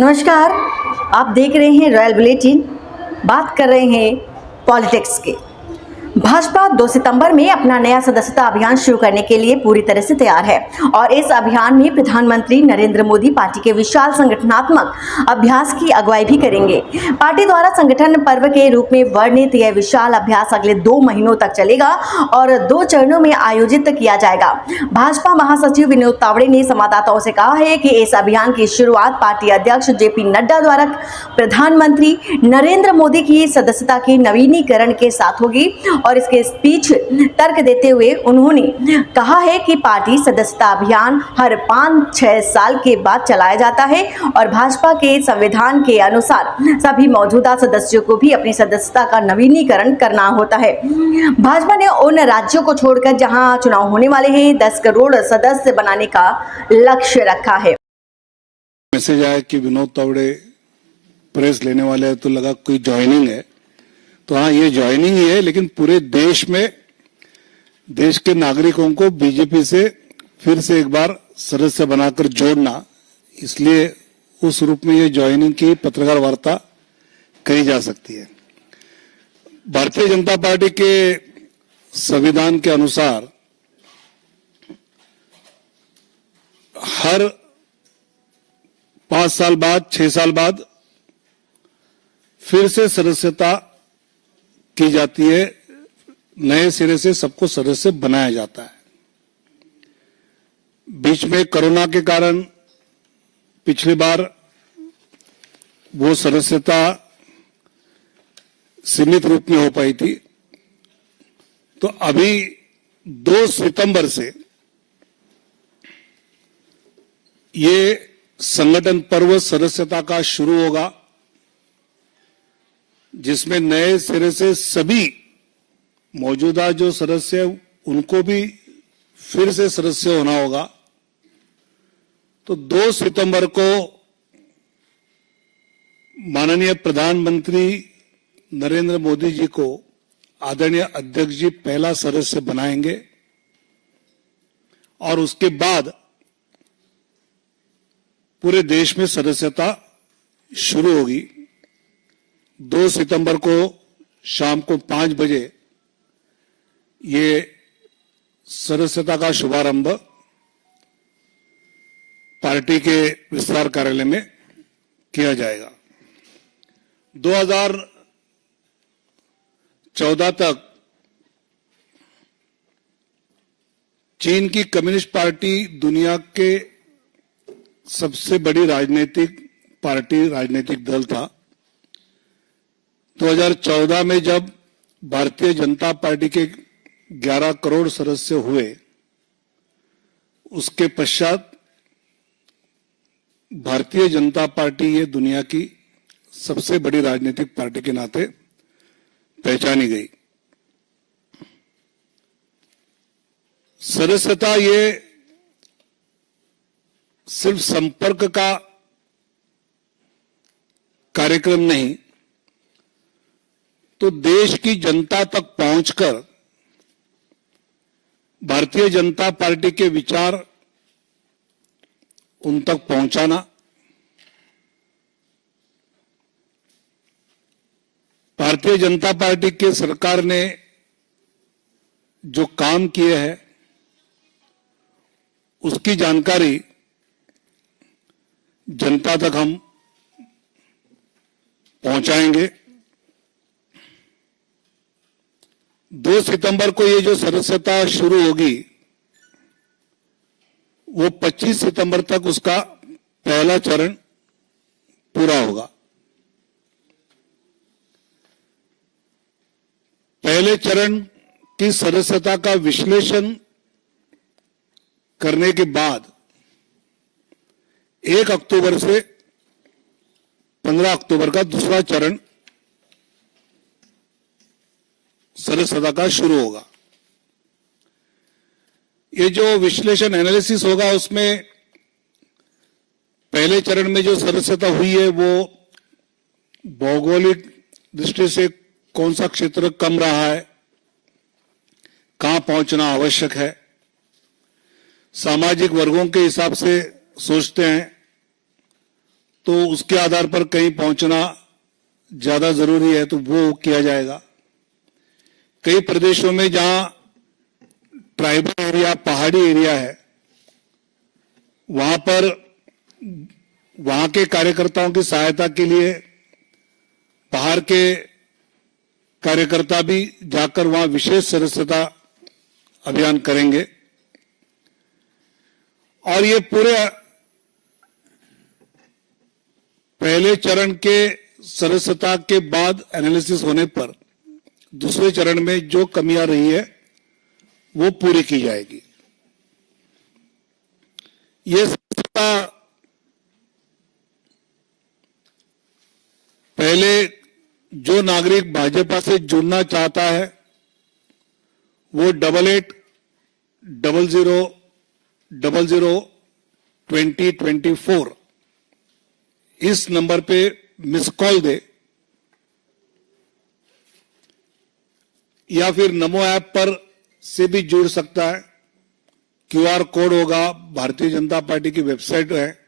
नमस्कार। आप देख रहे हैं रॉयल बुलेटिन। बात कर रहे हैं पॉलिटिक्स के। भाजपा 2 सितंबर में अपना नया सदस्यता अभियान शुरू करने के लिए पूरी तरह से तैयार है और इस अभियान में प्रधानमंत्री नरेंद्र मोदी पार्टी के विशाल संगठनात्मक अभ्यास की अगुवाई भी करेंगे। पार्टी द्वारा संगठन पर्व के रूप में वर्णित यह विशाल अभ्यास अगले 2 महीनों तक चलेगा और 2 चरणों में आयोजित किया जाएगा। भाजपा महासचिव विनोद तावड़े ने संवाददाताओं से कहा है कि इस अभियान की शुरुआत पार्टी अध्यक्ष जेपी नड्डा द्वारा प्रधानमंत्री नरेंद्र मोदी की सदस्यता के नवीनीकरण के साथ होगी और इसके स्पीच तर्क देते हुए उन्होंने कहा है कि पार्टी सदस्यता अभियान हर 5-6 साल के बाद चलाया जाता है और भाजपा के संविधान के अनुसार सभी मौजूदा सदस्यों को भी अपनी सदस्यता का नवीनीकरण करना होता है। भाजपा ने उन राज्यों को छोड़कर जहां चुनाव होने वाले हैं 10 करोड़ सदस्य बनाने का लक्ष्य रखा है। मैसेज आया कि विनोद तावड़े प्रेस लेने वाले हैं तो लगा कोई ज्वाइनिंग है। तो हाँ, ये ज्वाइनिंग ही है, लेकिन पूरे देश में देश के नागरिकों को बीजेपी से फिर से एक बार सदस्य बनाकर जोड़ना, इसलिए उस रूप में ये ज्वाइनिंग की पत्रकार वार्ता कही जा सकती है। भारतीय जनता पार्टी के संविधान के अनुसार हर 5 साल बाद 6 साल बाद फिर से सदस्यता की जाती है, नए सिरे से सबको सदस्य बनाया जाता है। बीच में कोरोना के कारण पिछली बार वो सदस्यता सीमित रूप में हो पाई थी, तो अभी 2 सितंबर से ये संगठन पर्व सदस्यता का शुरू होगा, जिसमें नए सिरे से सभी मौजूदा जो सदस्य उनको भी फिर से सदस्य होना होगा। तो 2 सितंबर को माननीय प्रधानमंत्री नरेंद्र मोदी जी को आदरणीय अध्यक्ष जी पहला सदस्य बनाएंगे और उसके बाद पूरे देश में सदस्यता शुरू होगी। 2 सितंबर को शाम को 5 बजे ये सदस्यता का शुभारंभ पार्टी के विस्तार कार्यालय में किया जाएगा। 2014 तक चीन की कम्युनिस्ट पार्टी दुनिया के सबसे बड़ी राजनीतिक दल था। 2014 में जब भारतीय जनता पार्टी के 11 करोड़ सदस्य हुए, उसके पश्चात भारतीय जनता पार्टी ये दुनिया की सबसे बड़ी राजनीतिक पार्टी के नाते पहचानी गई। सदस्यता ये सिर्फ संपर्क का कार्यक्रम नहीं, तो देश की जनता तक पहुंचकर भारतीय जनता पार्टी के विचार उन तक पहुंचाना, भारतीय जनता पार्टी के सरकार ने जो काम किए हैं उसकी जानकारी जनता तक हम पहुंचाएंगे। 2 सितंबर को ये जो सदस्यता शुरू होगी वो 25 सितंबर तक उसका पहला चरण पूरा होगा। पहले चरण की सदस्यता का विश्लेषण करने के बाद 1 अक्टूबर से 15 अक्टूबर का दूसरा चरण सदस्यता का शुरू होगा। ये जो विश्लेषण एनालिसिस होगा उसमें पहले चरण में जो सदस्यता हुई है वो भौगोलिक दृष्टि से कौन सा क्षेत्र कम रहा है, कहां पहुंचना आवश्यक है, सामाजिक वर्गों के हिसाब से सोचते हैं तो उसके आधार पर कहीं पहुंचना ज्यादा जरूरी है तो वो किया जाएगा। कई प्रदेशों में जहां ट्राइबल एरिया, पहाड़ी एरिया है, वहां पर वहां के कार्यकर्ताओं की सहायता के लिए बाहर के कार्यकर्ता भी जाकर वहां विशेष सदस्यता अभियान करेंगे। और ये पूरे पहले चरण के सदस्यता के बाद एनालिसिस होने पर दूसरे चरण में जो कमियां रही है वो पूरी की जाएगी। ये सदस्यता पहले जो नागरिक भाजपा से जुड़ना चाहता है वो 8800002024 इस नंबर पे मिस कॉल दे या फिर नमो ऐप पर से भी जुड़ सकता है। क्यूआर कोड होगा, भारतीय जनता पार्टी की वेबसाइट है,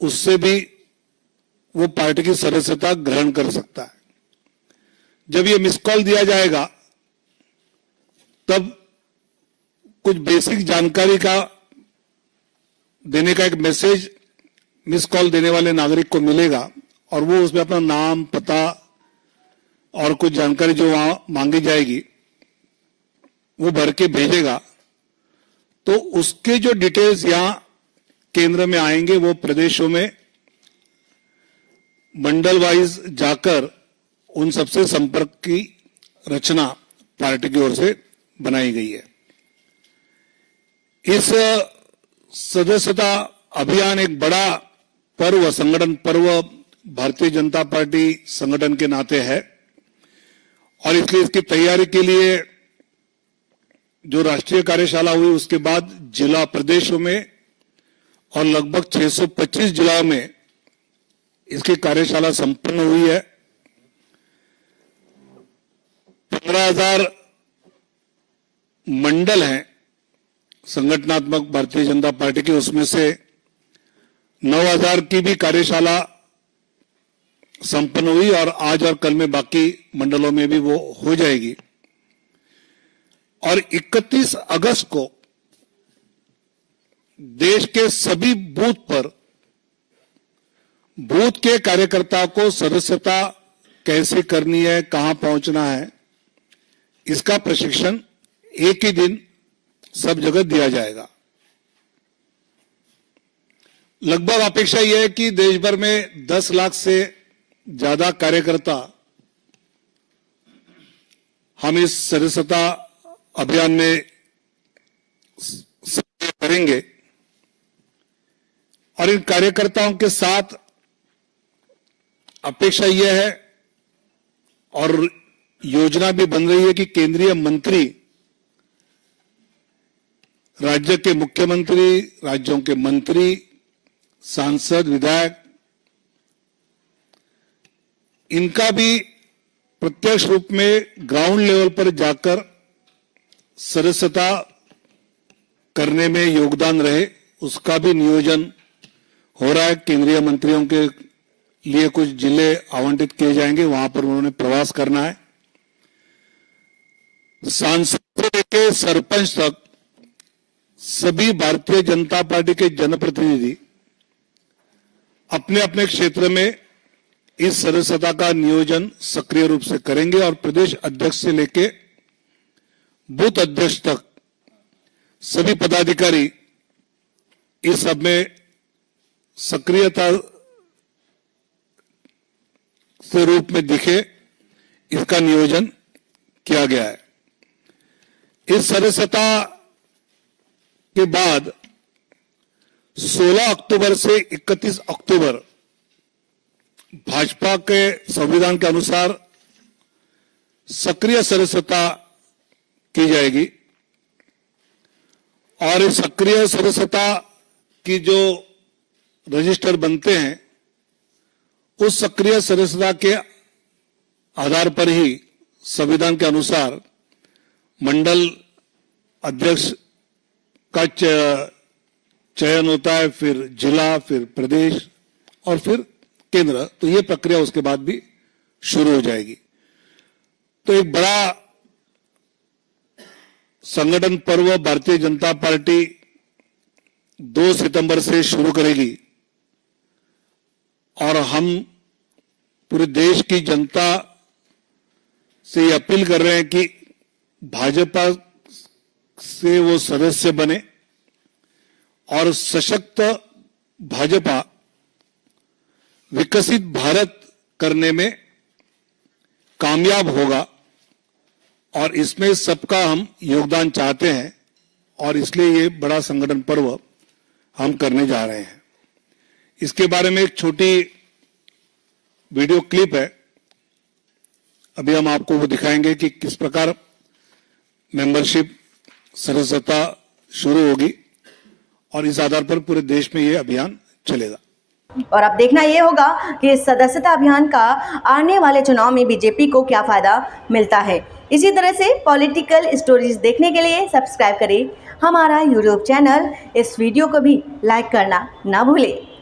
उससे भी वो पार्टी की सदस्यता ग्रहण कर सकता है। जब ये मिस कॉल दिया जाएगा तब कुछ बेसिक जानकारी का देने का एक मैसेज मिस कॉल देने वाले नागरिक को मिलेगा और वो उसमें अपना नाम, पता और कुछ जानकारी जो वहां मांगी जाएगी वो भर के भेजेगा। तो उसके जो डिटेल्स यहां केंद्र में आएंगे वो प्रदेशों में मंडल वाइज जाकर उन सबसे संपर्क की रचना पार्टी की ओर से बनाई गई है। इस सदस्यता अभियान एक बड़ा पर्व, संगठन पर्व भारतीय जनता पार्टी संगठन के नाते है और इसलिए इसकी तैयारी के लिए जो राष्ट्रीय कार्यशाला हुई उसके बाद जिला प्रदेशों में और लगभग 625 जिलाओं में इसकी कार्यशाला संपन्न हुई है। 15,000 मंडल हैं संगठनात्मक भारतीय जनता पार्टी के, उसमें से 9,000 की भी कार्यशाला संपन्न हुई और आज और कल में बाकी मंडलों में भी वो हो जाएगी। और 31 अगस्त को देश के सभी बूथ पर बूथ के कार्यकर्ता को सदस्यता कैसे करनी है, कहां पहुंचना है, इसका प्रशिक्षण एक ही दिन सब जगह दिया जाएगा। लगभग अपेक्षा यह है कि देश भर में 10 लाख से ज्यादा कार्यकर्ता हम इस सदस्यता अभियान में सक्रिय करेंगे और इन कार्यकर्ताओं के साथ अपेक्षा यह है और योजना भी बन रही है कि केंद्रीय मंत्री, राज्य के मुख्यमंत्री, राज्यों के मंत्री, सांसद, विधायक, इनका भी प्रत्यक्ष रूप में ग्राउंड लेवल पर जाकर सदस्यता करने में योगदान रहे, उसका भी नियोजन हो रहा है। केंद्रीय मंत्रियों के लिए कुछ जिले आवंटित किए जाएंगे, वहां पर उन्होंने प्रवास करना है। सांसद से लेकर सरपंच तक सभी भारतीय जनता पार्टी के जनप्रतिनिधि अपने अपने क्षेत्र में इस सदस्यता का नियोजन सक्रिय रूप से करेंगे और प्रदेश अध्यक्ष से लेकर बूथ अध्यक्ष तक सभी पदाधिकारी इस सब में सक्रियता से रूप में दिखे, इसका नियोजन किया गया है। इस सदस्यता के बाद 16 अक्टूबर से 31 अक्टूबर भाजपा के संविधान के अनुसार सक्रिय सदस्यता की जाएगी और इस सक्रिय सदस्यता की जो रजिस्टर बनते हैं उस सक्रिय सदस्यता के आधार पर ही संविधान के अनुसार मंडल अध्यक्ष का चयन होता है, फिर जिला, फिर प्रदेश, और फिर केंद्र, तो ये प्रक्रिया उसके बाद भी शुरू हो जाएगी। तो एक बड़ा संगठन पर्व भारतीय जनता पार्टी 2 सितंबर से शुरू करेगी और हम पूरे देश की जनता से ये अपील कर रहे हैं कि भाजपा से वो सदस्य बने और सशक्त भाजपा विकसित भारत करने में कामयाब होगा और इसमें सबका हम योगदान चाहते हैं और इसलिए ये बड़ा संगठन पर्व हम करने जा रहे हैं। इसके बारे में एक छोटी वीडियो क्लिप है, अभी हम आपको वो दिखाएंगे कि किस प्रकार मेंबरशिप सदस्यता शुरू होगी और इस आधार पर पूरे देश में ये अभियान चलेगा। और अब देखना ये होगा कि इस सदस्यता अभियान का आने वाले चुनाव में बीजेपी को क्या फायदा मिलता है। इसी तरह से पॉलिटिकल स्टोरीज देखने के लिए सब्सक्राइब करें हमारा यूट्यूब चैनल। इस वीडियो को भी लाइक करना ना भूलें।